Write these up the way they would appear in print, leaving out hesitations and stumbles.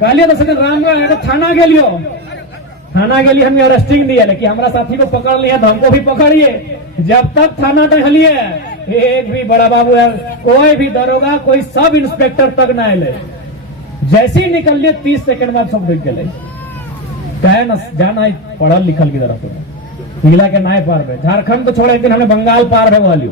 कहलिए तो राम थाना गेलियो, थाना के लिए हमें अरेस्टिंग दिया कि हमारा साथी को पकड़ लिया तो हमको भी पकड़िए। जब तक थाना टहलिए एक भी बड़ा बाबू है, कोई भी दरोगा, कोई सब इंस्पेक्टर तक ना आए। जैसे ही निकल लिए 30 सेकंड बाद सब देख गए। कहे न जाना पढ़ल लिखल की तरफ पीला के नाय पार है। झारखंड तो छोड़े, एक दिन हमें बंगाल पार है वाली।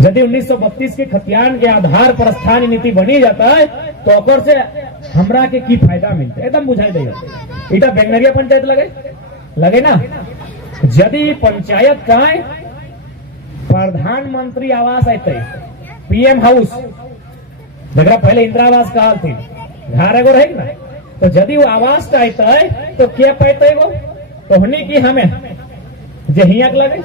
यदि 1932 के खतियान के आधार पर स्थानीय नीति बनी जाता है तो ओकर से हमरा के की फायदा मिलता है एकदम बुझाई देगा। इटा बेंगनरिया पंचायत लगे ना। यदि पंचायत का प्रधानमंत्री आवास आते पीएम हाउस, जरा पहले इंदिरा आवास कहा थी, घर एगो रहे ना, तो यदि वो आवास का आते है तो क्या पाते वो तोहनी की हमें जे हियाक लगे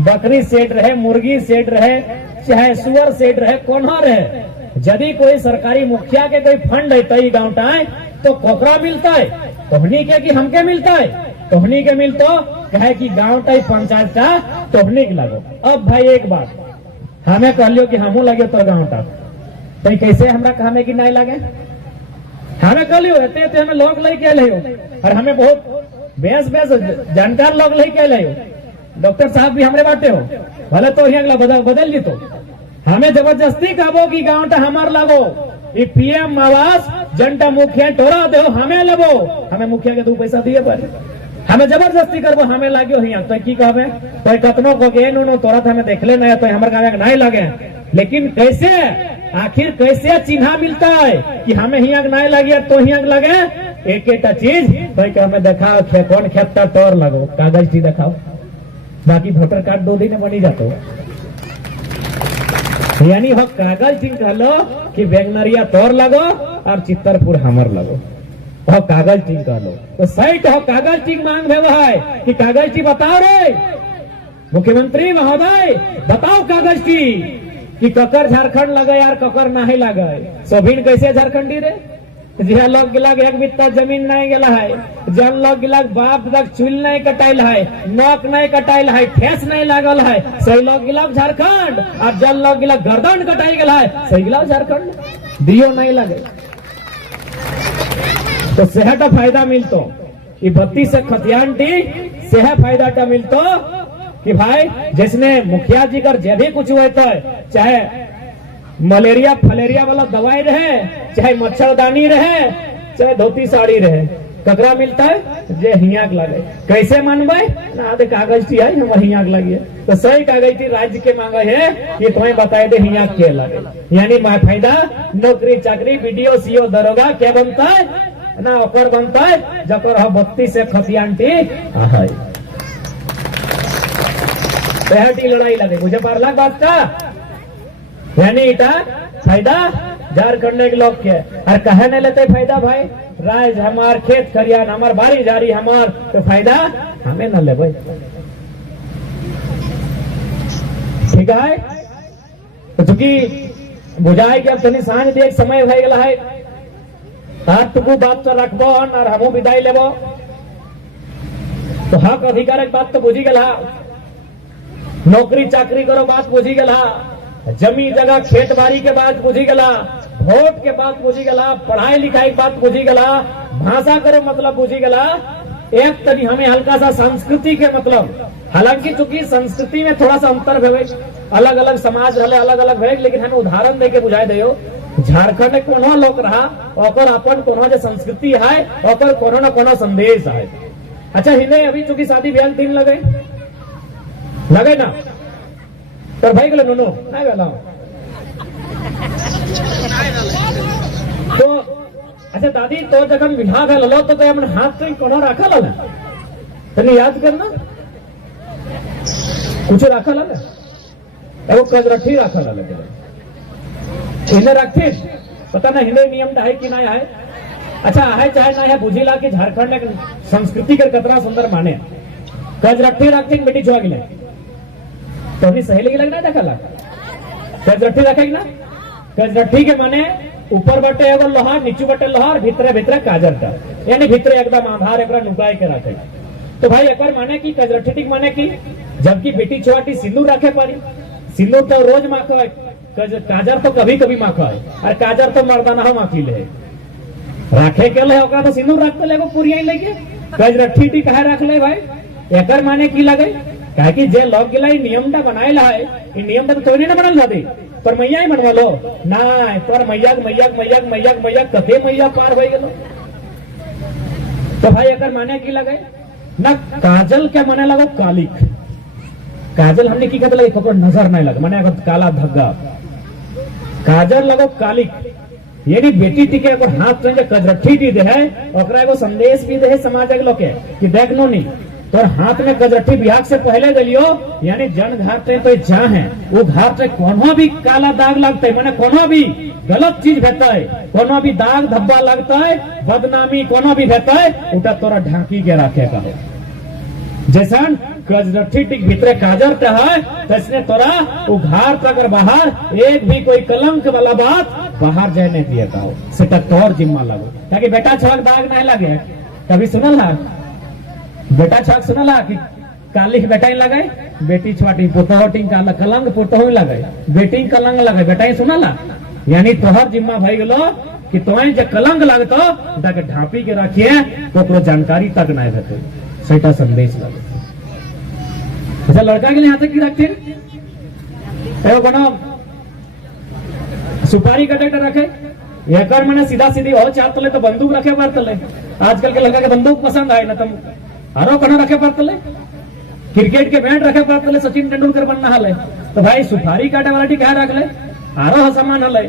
बकरी सेट रहे, मुर्गी सेट रहे, चाहे सुअर सेट रहे, कोन्हा रहे। यदि कोई सरकारी मुखिया के कोई फंड है गाँव टाइम तो कोकरा मिलता है, तोहनी के कि हमके मिलता है, तोहनी के मिलतो कहे कि गाँव टाइम पंचायत का तोहनी के लगो। अब भाई एक बात हमें कह लियो कि हमू लगे तो गाँव टाइम तो कैसे हमरा कहने की नहीं लगे। हमें कह लियो रहते हमें लोग लेके आए हो और हमें बहुत बेस जानकार लोग लेके आए हो। डॉक्टर साहब भी हमारे बाटे हो, भले तो अगला बदल जी तो हमें जबरदस्ती कहबो कि गाँव टा हमार लगो, ये पीएम आवास जनता मुखिया टोरा दो हमें लगो, हमें मुखिया के 2 पैसा दिए पर हमें जबरदस्ती करबो हमें लागियो हिया तो की कहबे तो कतनो को के नो तोरा हमें देखले नहीं तो हमारे गाँव नहीं लगे। लेकिन कैसे आखिर कैसे चिन्ह मिलता है कि हमें हिया नहीं लगे तो हिया लगे। एक चीज तो हमें दिखाओ कौन खेत तोर लगो, कागज टी दिखाओ, बाकी वोटर कार्ड 2 दिन में बनी जाते। यानी हो कागज टी कहलो कि बेंगनरिया तोर लगो और चित्तरपुर हमर लगो, हो कागज टी कहलो तो सही हो कागज टी मांग है कि कागज टी बताओ रे मुख्यमंत्री महोदय, बताओ कागज टी कि ककर झारखंड लगे यार ककर नहीं लगे। सोभिन कैसे झारखंडी रे जिहा लोग गिलाग 1 बित्ता जमीन नहीं गेला है, जन लोग गिलाग बाप तक चूल नहीं कटाइल है, नोक नहीं कटाइल है, ठेस नहीं लागल है, सही लोग गिलाग झारखंड और जन लोग गिलाग गर्दन कटाई गेला है, सही गिलाग झारखंड दियो नहीं लगे। तो सेहत फायदा मिलतो 32 से खतियान टी सेह फायदा मिलतो कि भाई जिसने मुखिया जी कर जे भी कुछ हुए तो चाहे मलेरिया फलेरिया वाला दवाई रहे, चाहे मच्छरदानी रहे, चाहे धोती साड़ी रहे, ककरा मिलता है जे हियाक लगे। कैसे मानबे ना दे कागज टी है हमारे हियाक लगी तो सही कागज टी राज्य के मांगे है कि तुम्हें बताए दे हियाक के लगे। यानी फायदा नौकरी चाकरी बीडीओ सीओ दरोगा क्या बनता है ना ओकर बनता है जकर 32 से खतियान टी है लड़ाई लगे। मुझे पारला बात का यानी इटा फायदा झारखंड के लोग के और कहे नहीं लेते फायदा भाई राज हमार खेत खरियान हमार बारी जारी हमार तो फायदा हमें न ले। ठीक है तो चूंकि बुझाए कि अब तनी सांझ दे समय भय गला है आज तुकू बात तो रखबो और हमू विदाई लेबो तो हक अधिकार बात तो बुझी गला, नौकरी चाकरी करो बात बुझी गला, जमी जगह खेत बाड़ी के बात बुझी गला, वोट के बात बुझी गला, पढ़ाई लिखाई के बात बुझी गला, भाषा करो मतलब बुझी गला। एक तरी हमें हल्का सा संस्कृति के मतलब, हालांकि चूंकि संस्कृति में थोड़ा सा अंतर है, अलग अलग समाज रहे अलग अलग है, लेकिन हमें उदाहरण देके बुझाई दियो झारखंड में कोनो लोग रहा और अपन कोनो जो संस्कृति है और कोनो न कोनो संदेश है। अच्छा हिने अभी चूंकि शादी ब्याह 3 लगे ना तो भाई गलो नो नहीं गला तो अच्छा दादी तो जब हम बिहार है लो तो हमने हाथ तो कोनो रखा ला तने याद करना कुछ रखा ला वो कजरठी रखा ला इन्हें रखे पता ना हिंदे नियम है कि नहीं है। अच्छा है चाहे ना है बुझीला कि झारखंड में संस्कृति के कतरा सुंदर माने कजरठी रखी बेटी छुआ गिले तो अभी सहेली की लगना देखा ला कजरठी रखेगी ना कजरठी के माने ऊपर बटे एगो लोहार नीचे बटे लोहार भीतरे भीतरे काजर का यानी भीतरे एकदम आधार एक लुकाए के रखे। तो भाई एक माने की कजरठी माने की जबकि बेटी छुआटी सिंदूर रखे पारी, सिंदूर तो रोज माखो है, काजर तो कभी कभी माखो है और काजर तो मर्दाना माखी ले राखे के ले ओकरा तो सिंदूर रखते लेगो पुरिया लेके गजरट्ठी टी कहे रख ले भाई एकर माने की लगे कहे कि जे लग गेला ई नियमटा बनाइला है ई नियमटा तो तोने ना बनल जाती पर मैया ही बनवा लो ना तोर मैया कथे मैया पार हो गेलो तो भाई एकर माने की लगे ना काजल के माने लगो कालिक काजल हमने की कहते लगे नजर नहीं लगे माने काला धग्गा काजल लगो कालिक यानी बेटी टिके एगो हाथ में कजरट्ठी दी दे है ओकरा एगो संदेश भी दे है समाज के लोग के कि देख नो नहीं तोर हाथ में कजरट्ठी बिहार से पहले दिलियो यानी जन घाटे तो जा है वो घाट से कोनो भी काला दाग लगते माने कोनो भी गलत चीज भेटता है कोनो भी दाग धब्बा लगता है बदनामी कोनो भी भेटता है उटा तोरा ढांकी के रखे का जैसन कजरट्ठी टिक भीतरे काजर का है तैसने तोरा उघार तक अगर बाहर एक भी कोई कलंक वाला बात बाहर जाने दिए का हो सेटा तोर जिम्मा लगो ताकि बेटा छवक दाग नहीं लगे कभी सुनल है बेटा छवक सुनल है कि कालिक बेटा ही लगे बेटी छवाटी पुतहोटी कलंक पुतहो लगे बेटी कलंक लगे बेटा ही सुनल यानी तोहर जिम्मा भई गेलो कि तुम्हें जो कलंक लगतो ताकि ढांपी के रखिए तो जानकारी तक नहीं भेटे सेटा संदेश लगे अच्छा लड़का के लिए यहाँ तक की रखते सुपारी का ट्रैक्टर रखे एकर मैंने सीधा सीधी हो चार तले तो बंदूक रखे पर तले आजकल के लड़का के बंदूक पसंद आए ना तुम आरो कनो रखे पर तले क्रिकेट के बैट रखे पर तले सचिन तेंदुलकर बनना हले तो भाई सुपारी काटे वाला क्या रख ले आरो सामान हले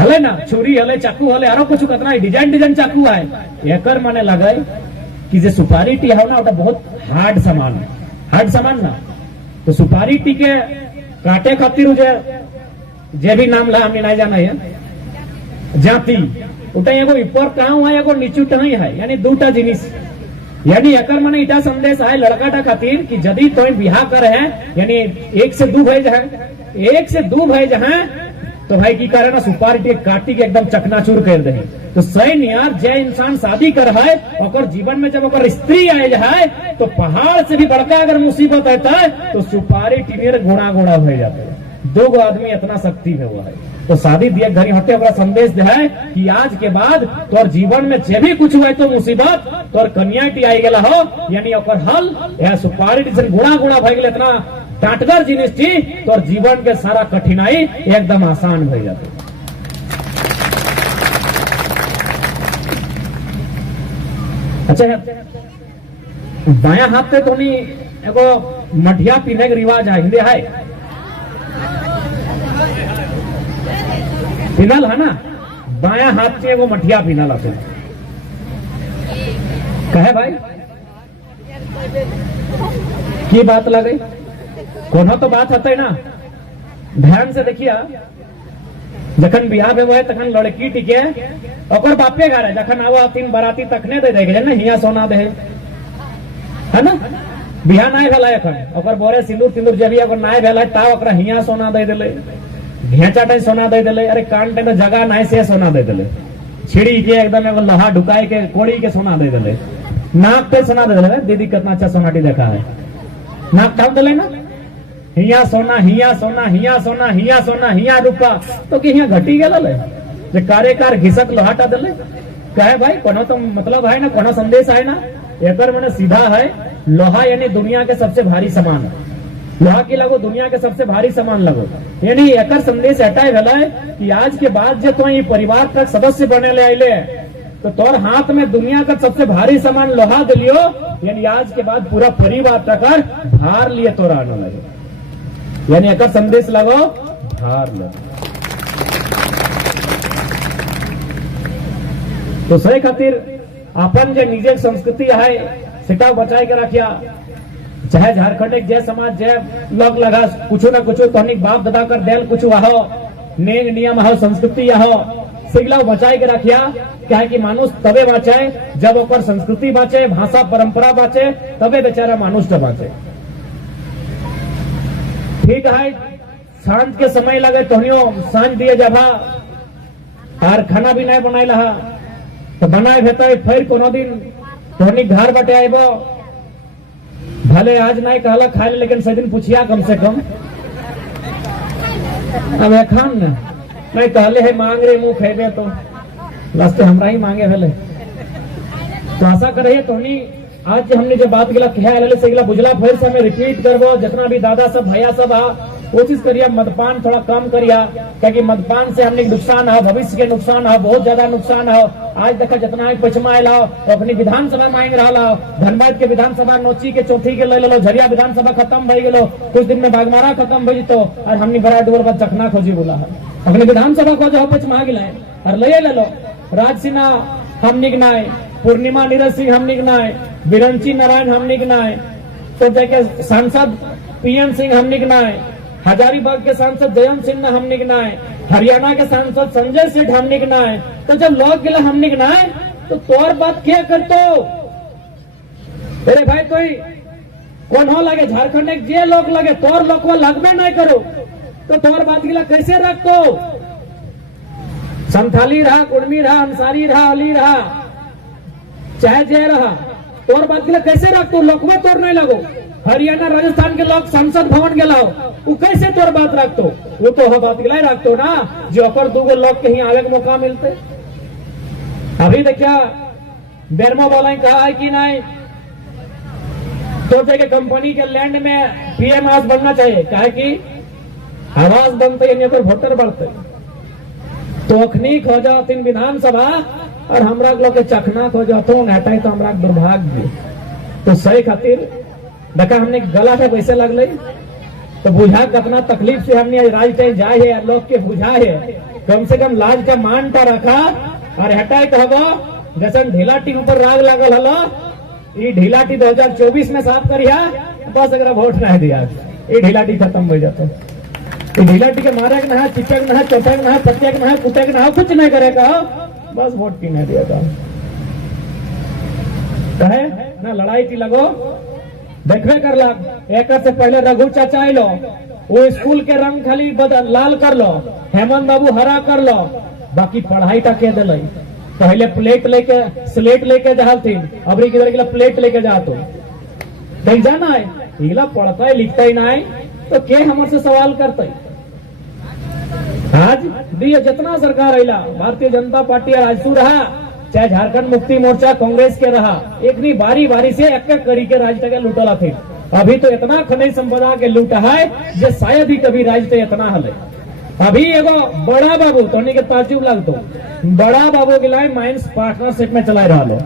हले ना छुरी हले चाकू हले आरो कुछ कतना डिजाइन चाकू है एकर माने लगे कि जे सुपारी टी है ना ओटा बहुत हार्ड सामान ना तो सुपारी टी के काटे खातिर जे भी नाम ला हमने नहीं जाना है जाति उटा एगो ऊपर काऊ है एगो नीचू टही है यानी दूटा जिनिस यानी एकर माने इटा संदेश है लड़काटा खातिर कि यदि तोय बियाह करे हैं यानी एक से दू भाई जहां तो भाई की करे ना सुपारी टी काटी के एकदम चकनाचूर कर दे तो सही यार जय इंसान शादी कर है और जीवन में जब ओकर स्त्री आए है तो पहाड़ से भी बड़का अगर मुसीबत आता है तो सुपारी टी गुणा हो जाता है दो आदमी इतना शक्ति में हुआ है तो शादी दिए घरी हटे अपना संदेश दे है कि आज के बाद तोर जीवन में जे भी कुछ हुआ तो मुसीबत तोर कन्या टी आई गला हो यानी ओकर हल या सुपारी टी से गुणा भई गेल इतना टाटगर जिनिस थी तोर जीवन के सारा कठिनाई एकदम आसान हो जाते अच्छा बाया हाथ पे तो नहीं एगो मठिया पीने के रिवाज है हिंदे है पिनल है ना बाया हाथ से एगो मठिया पिनल आते कहे भाई की बात लगे कोनो तो बात हते ना ध्यान से देखिए जखन बियाह में हुए तखन लड़की टिके ओकर बापे घर है जखन आवा तीन बराती तखने दे देगे ना हिया सोना दे है ना बियाह नहीं भेला एखन ओकर बोरे सिंदूर जे भी अगर नहीं भेला ता ओकरा हिया सोना दे देले घेचा टाइम सोना दे देले अरे कान टाइम जगह नहीं से सोना दे देले छिड़ी के एकदम एगो लहा ढुकाई के कोड़ी के सोना दे देले नाक पे सोना दे देले दीदी कितना अच्छा सोनाटी देखा है नाक टाप देले ना हिया सोना हिया सोना हिया सोना हिया सोना हिया रुपा तो कि हिया घटी गेल जे कार्यकार घिसक लोहाटा देले कहे भाई कोनो तो मतलब है ना कोनो संदेश है ना एकर मैंने सीधा है लोहा यानी दुनिया के सबसे भारी सामान लोहा की लगो दुनिया के सबसे भारी सामान लगो यानी एकर संदेश हटाए भेला है कि आज के बाद जो तो ये परिवार तक सदस्य बने ले आइले तो तोर हाथ में दुनिया का सबसे भारी सामान लोहा दिलियो यानी आज के बाद पूरा परिवार तक भार लिए तोरा आने लगे यानी एकर संदेश लगो भार लो तो सही खातिर अपन जो निजे संस्कृति है सेटा बचाए के रखिया चाहे झारखंड एक जय समाज जय लग लगा कुछ ना कुछ तो बाप दादा कर देल कुछ आहो नेम नियम हो संस्कृति आहो सिगला बचाए के रखिया क्या कि मानुष तबे बचाए जब ओकर संस्कृति बाचे भाषा परंपरा बाचे तबे बेचारा मानुष बाचे ठीक है सांझ के समय लगे तोहनियो सांझ दिए जब और खाना भी नहीं बनाए लहा तो बनाए भेता फिर कोनो दिन तोहनी घर बटे आबो भले आज नहीं कहला खाए लेकिन से दिन पूछिया कम से कम अब खान ना नहीं कहले है मांग रे मुंह खेबे तो लास्ट हमरा ही मांगे भले। तो आशा करे तो आज जो हमने जो बात गिला कहा से गिला बुझला फिर से हमें रिपीट करबो, जितना भी दादा सब भैया सब आ कोशिश करिए मदपान थोड़ा कम करिए, क्योंकि मदपान से हमने नुकसान है, भविष्य के नुकसान है, बहुत ज्यादा नुकसान है। आज देखा जितना पचमा आला तो अपनी विधानसभा मांग रहा, धनबाद के विधानसभा नोची के चौथी के ले लो, झरिया विधानसभा खत्म भई गेलो, कुछ दिन में बागमारा खत्म भई तो और हमने बड़ा डोर पर चखना खोजी बोला है अपनी विधानसभा को जो पचमा गिला और ले लो। राज सिन्हा हम निगनाए, पूर्णिमा नीरज सिंह हम निगनाए, बिरंची नारायण हम निगनाए, तो जाके सांसद पीएन सिंह हम निगनाए, हजारीबाग के सांसद जयंत सिन्हा हम निगनाए, हरियाणा के सांसद संजय सेठ हम निगनाए। तो जब लोग गिला हम निगनाए तो तोर बात क्या करतो? अरे भाई कोई कौन हो लगे झारखंड एक जे लोग लगे तोर लोग को लगबे नहीं करो तो तोर बात गिला कैसे रखतो? संथाली रहा, कुर्मी रहा, अंसारी रहा, अली रहा, चाहे जय रहा, तोर बात गिला कैसे रखतो? लोकवा तोर नहीं लगो। हरियाणा राजस्थान के लोग संसद भवन के लाओ वो कैसे तोर बात रखतो? वो तो बात गिला रखतो ना जो अपर दूगो लोग कहीं आवे का मौका मिलते। अभी देखिया बेरमा वाला कहा है कि नहीं तो जगह कंपनी के लैंड में पीएम आवास बनना चाहिए, कहा कि आवास बनते नहीं तो वोटर बढ़ते। तो अखनी खो जाती विधानसभा और हमरा लोग के चखना खो जातो हटाई तो हमरा दुर्भाग्य। तो सही खातिर देखा हमने गला था कैसे लगल तो बुझा अपना तकलीफ से हमने राज टाइम जाए है लोग के बुझा है, कम से कम लाज का मानता रखा और हटाए कहबो जैसे ढीलाटी ऊपर राग लागल हलो ये ढीलाटी 2024 में साफ करिया बस अगर वोट नहीं दिया ये ढीलाटी खत्म हो जाता। तो ढीलाटी के मारे ना चिपक ना चौपक ना पटक ना कुटक ना कुछ नहीं करेगा, बस वोट की नहीं दिया कहे ना लड़ाई की लगो देखबे कर लग। एक से पहले रघु चाचा लो वो स्कूल के रंग खाली लाल कर लो, हेमंत बाबू हरा कर लो, बाकी पढ़ाई का के दिल पहले प्लेट लेके स्लेट लेके जा थी, अबरी किधर प्लेट लेके जा तो कहीं जाना है इला पढ़ता है लिखता ही ना है तो के हमसे सवाल करते। आज दिए जितना सरकार अला भारतीय जनता पार्टी राजसू रहा चाहे झारखंड मुक्ति मोर्चा कांग्रेस के रहा एक नहीं बारी बारी से एक एक करी के राज तक लूटला थे। अभी तो इतना खनिज संपदा के लूटा है जो शायद ही कभी राज तक इतना हले। अभी एगो बड़ा बाबू तो के ताजुब लगतो बड़ा बाबू गिलाए माइंस पार्टनरशिप में चला रहा लो,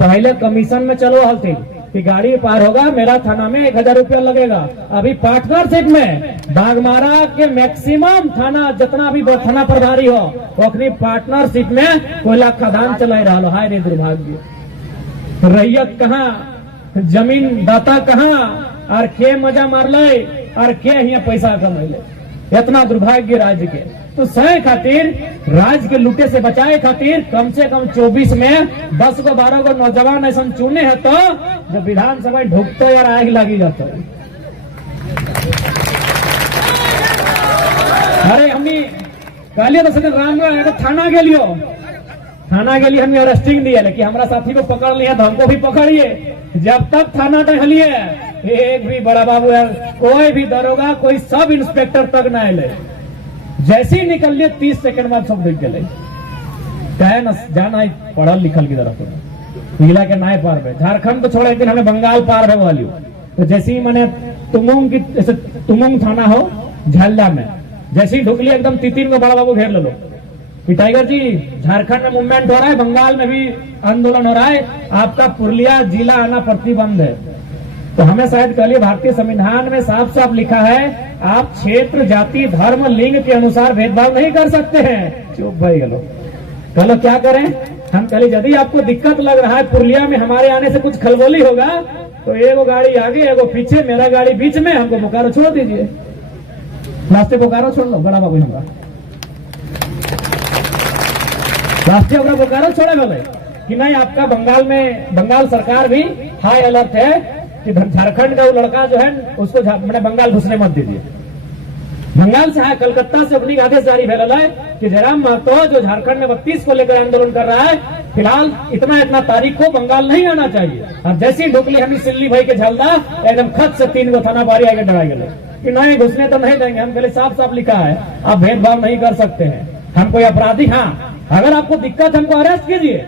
पहले कमीशन में चलो हल थी कि गाड़ी पार होगा मेरा थाना में 1000 रुपया लगेगा। अभी पार्टनरशिप में बागमारा के मैक्सिमम थाना जितना भी थाना प्रभारी हो वो अपनी पार्टनरशिप में कोयला खदान चला रहा लो। हाय रे दुर्भाग्य, रैयत कहाँ, जमीन दाता कहाँ और के मजा मार ले और के यहाँ पैसा कमा ले, इतना दुर्भाग्य राज्य के। तो सही खातिर राज्य के लूटे से बचाए खातिर कम से कम 24 में 10 को 12 को नौजवान ऐसा चुने हैं तो जब विधानसभा ढुकते यार आग लगी जाता है। अरे हमने कहलिए तो सर राम थाना के लिए हमने अरेस्टिंग दिया लेकिन हमारा साथी को पकड़ लिया तो हमको भी पकड़िए। जब तक थाना टहलिए एक भी बड़ा बाबू है कोई भी दरोगा कोई सब इंस्पेक्टर तक ना ले, जैसे ही निकल लिए 30 सेकंड बाद सब देख गए कहे ना जाना है पढ़ल लिखल की तरफ जिला के नाय पार पे झारखंड तो छोड़े एक दिन हमें बंगाल पार है वाली। तो जैसे ही मैंने तुमुंग की जैसे तुमुंग थाना हो झालदा में जैसे ही ढुक लिया एकदम 3 को बड़ा बाबू घेर लो कि टाइगर जी झारखंड में मूवमेंट हो रहा है, बंगाल में भी आंदोलन हो रहा है, आपका पुरलिया जिला आना प्रतिबंध है। तो हमें शायद कल भारतीय संविधान में साफ साफ लिखा है आप क्षेत्र जाति धर्म लिंग के अनुसार भेदभाव नहीं कर सकते हैं। चुप भाई गलो कलो क्या करें हम कल यदि आपको दिक्कत लग रहा है पुरलिया में हमारे आने से कुछ खलबली होगा तो एगो गाड़ी आगे एगो पीछे मेरा गाड़ी बीच में, हमको बोकारो छोड़ दीजिए, रास्ते बोकारो छोड़ लो बड़ा बाबू हमारा राष्ट्रीय बोकारो छोड़े बोले कि नहीं आपका बंगाल सरकार भी हाई अलर्ट है कि झारखंड का वो लड़का जो है उसको मैंने बंगाल घुसने मत दीजिए। बंगाल से कलकत्ता से अपनी आदेश जारी है कि जयराम महतो जो झारखंड में 32 को लेकर आंदोलन कर रहा है फिलहाल इतना तारीख को बंगाल नहीं आना चाहिए। और जैसे ही ढुकली हमें सिल्ली भाई के झलदा एकदम खत से 3 को थाना बारी आगे डरा गए कि नहीं घुसने तो नहीं देंगे। हम पहले साफ साफ लिखा है आप भेदभाव नहीं कर सकते हैं, हम कोई अपराधी हाँ अगर आपको दिक्कत है हमको अरेस्ट कीजिए,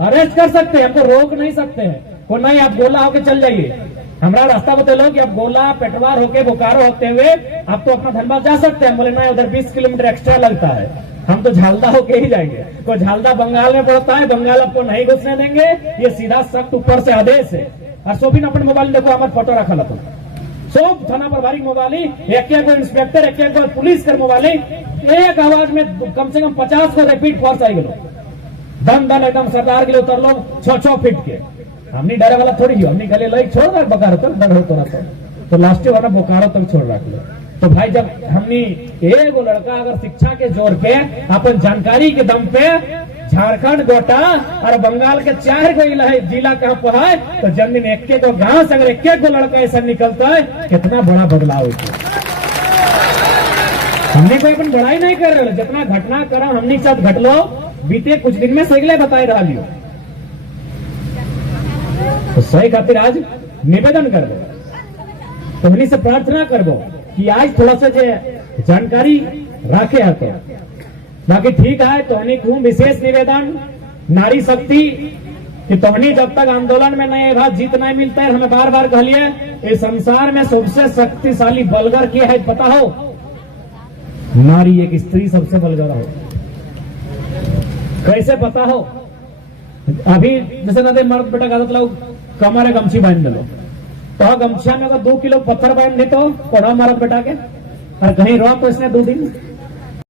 अरेस्ट कर सकते हैं, हमको रोक नहीं सकते हैं। को नहीं आप गोला होके चल जाइए, हमारा रास्ता बता लो कि आप गोला पेटवार होके बोकारो होते हुए आप तो अपना धनबाद जा सकते हैं। बोले नहीं उधर 20 किलोमीटर एक्स्ट्रा लगता है, हम तो झालदा होके ही जाएंगे। कोई झालदा बंगाल में पड़ता है, बंगाल आपको नहीं घुसने देंगे, ये सीधा सख्त ऊपर से आदेश है। और सोबिन अपने मोबाइल देखो, हमारे फोटो रखा लो सब थाना प्रभारी मोबाइल, एक इंस्पेक्टर, एक पुलिस कर मोबाइल, एक आवाज में कम से कम 50 को रिपीट फोर्स आई गलो, दन दन एकदम सरदार के लिए उतर लो 6-6 फीट के। हमने डरे वाला थोड़ी ही, हमने गले लाइक छोड़ रख बोकारो तक डर होता रहता तो लास्ट वाला बोकारो तक छोड़ रख लो। तो भाई जब हमने एक लड़का अगर शिक्षा के जोर पे अपन जानकारी के दम पे झारखंड गोटा और बंगाल के 4 गो जिला कहाँ पर है, तो जन्मदिन एक को गांव से अगर एक को लड़का ऐसा निकलता है, कितना बड़ा बदलाव है। हमने कोई अपन बड़ाई नहीं कर रहे, जितना घटना करा हमने साथ घटलो बीते कुछ दिन में सगले बताए रहा लियो। तो सही खातिर आज निवेदन करबो, तो हमनी से प्रार्थना करबो कि आज थोड़ा सा जानकारी रखे आते, बाकी ठीक है। तो हमनी विशेष निवेदन नारी शक्ति कि तोहनी जब तक आंदोलन में नहीं बात जीत नहीं मिलता है, हमें बार बार कहलिए इस संसार में सबसे शक्तिशाली बलगर क्या है पता हो? नारी, एक स्त्री सबसे बलगर हो। कैसे पता हो? अभी जैसे ना मर्द बेटा का लोग कमरे गमछी बांध लो, तो गमछिया में अगर 2 किलो पत्थर बांध दी तो पढ़ा मर्द बेटा के, और कहीं रो तो इसने 2 दिन